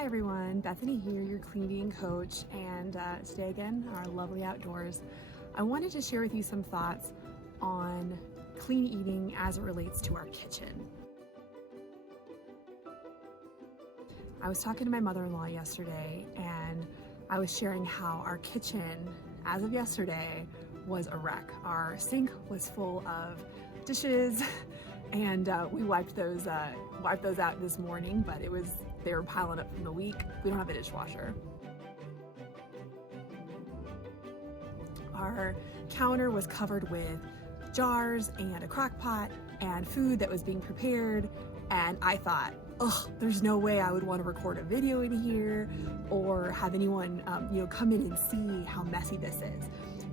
Hi everyone, Bethany here, your clean eating coach, and today again, our lovely outdoors. I wanted to share with you some thoughts on clean eating as it relates to our kitchen. I was talking to my mother-in-law yesterday, and I was sharing how our kitchen, as of yesterday, was a wreck. Our sink was full of dishes, and we wiped those out this morning, but they were piling up from the week. We don't have a dishwasher. Our counter was covered with jars and a crock pot and food that was being prepared, and I thought, ugh, there's no way I would want to record a video in here or have anyone come in and see how messy this is.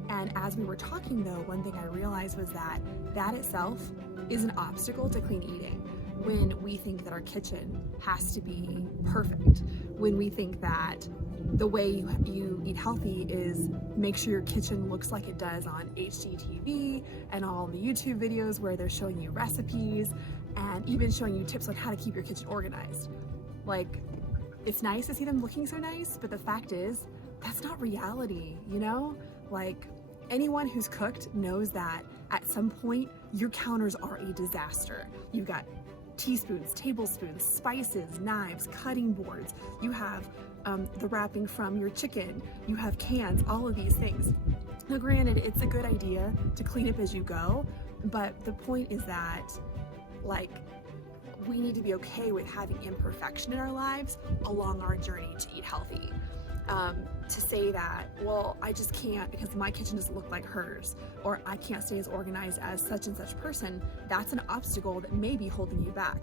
And as we were talking though, one thing I realized was that itself is an obstacle to clean eating. When we think that our kitchen has to be perfect, when we think that the way you eat healthy is make sure your kitchen looks like it does on HGTV and all the YouTube videos where they're showing you recipes and even showing you tips on how to keep your kitchen organized. Like, it's nice to see them looking so nice, but the fact is, that's not reality, you know? Like, anyone who's cooked knows that at some point, your counters are a disaster. You've got teaspoons, tablespoons, spices, knives, cutting boards. You have the wrapping from your chicken. You have cans, all of these things. Now granted, it's a good idea to clean up as you go, but the point is that, like, we need to be okay with having imperfection in our lives along our journey to eat healthy. To say that, well, I just can't because my kitchen doesn't look like hers, or I can't stay as organized as such and such person, that's an obstacle that may be holding you back.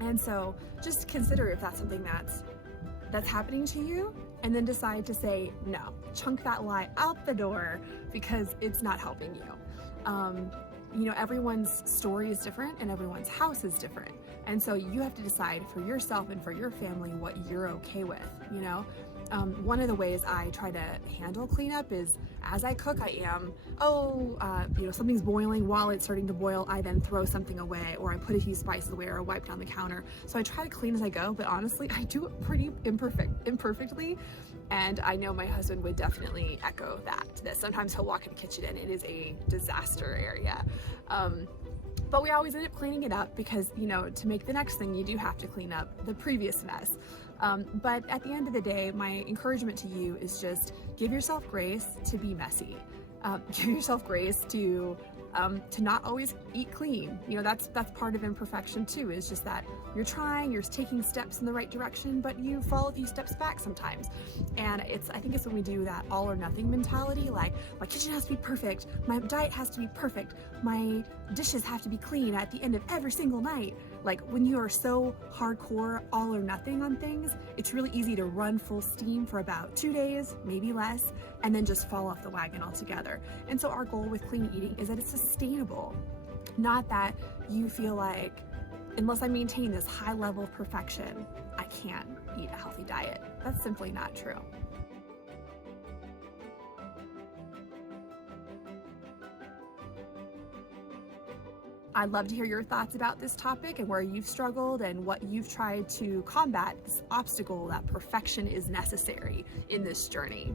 And so just consider if that's something that's happening to you, and then decide to say, no, chunk that lie out the door because it's not helping you. Everyone's story is different and everyone's house is different. And so you have to decide for yourself and for your family what you're okay with, One of the ways I try to handle cleanup is as I cook, something's boiling. While it's starting to boil, I then throw something away, or I put a few spices away, or wipe down the counter. So I try to clean as I go, but honestly, I do it pretty imperfectly. And I know my husband would definitely echo that sometimes he'll walk in the kitchen and it is a disaster area. But we always end up cleaning it up because, to make the next thing, you do have to clean up the previous mess. But at the end of the day, my encouragement to you is just give yourself grace to be messy. Give yourself grace to not always eat clean. That's part of imperfection too, is just that you're taking steps in the right direction, but you fall a few steps back sometimes. And I think it's when we do that all or nothing mentality, like my kitchen has to be perfect, my diet has to be perfect, my dishes have to be clean at the end of every single night. Like when you are so hardcore all or nothing on things, it's really easy to run full steam for about 2 days, maybe less, and then just fall off the wagon altogether. And so our goal with clean eating is that it's sustainable, not that you feel like, unless I maintain this high level of perfection, I can't eat a healthy diet. That's simply not true. I'd love to hear your thoughts about this topic and where you've struggled and what you've tried to combat this obstacle that perfection is necessary in this journey.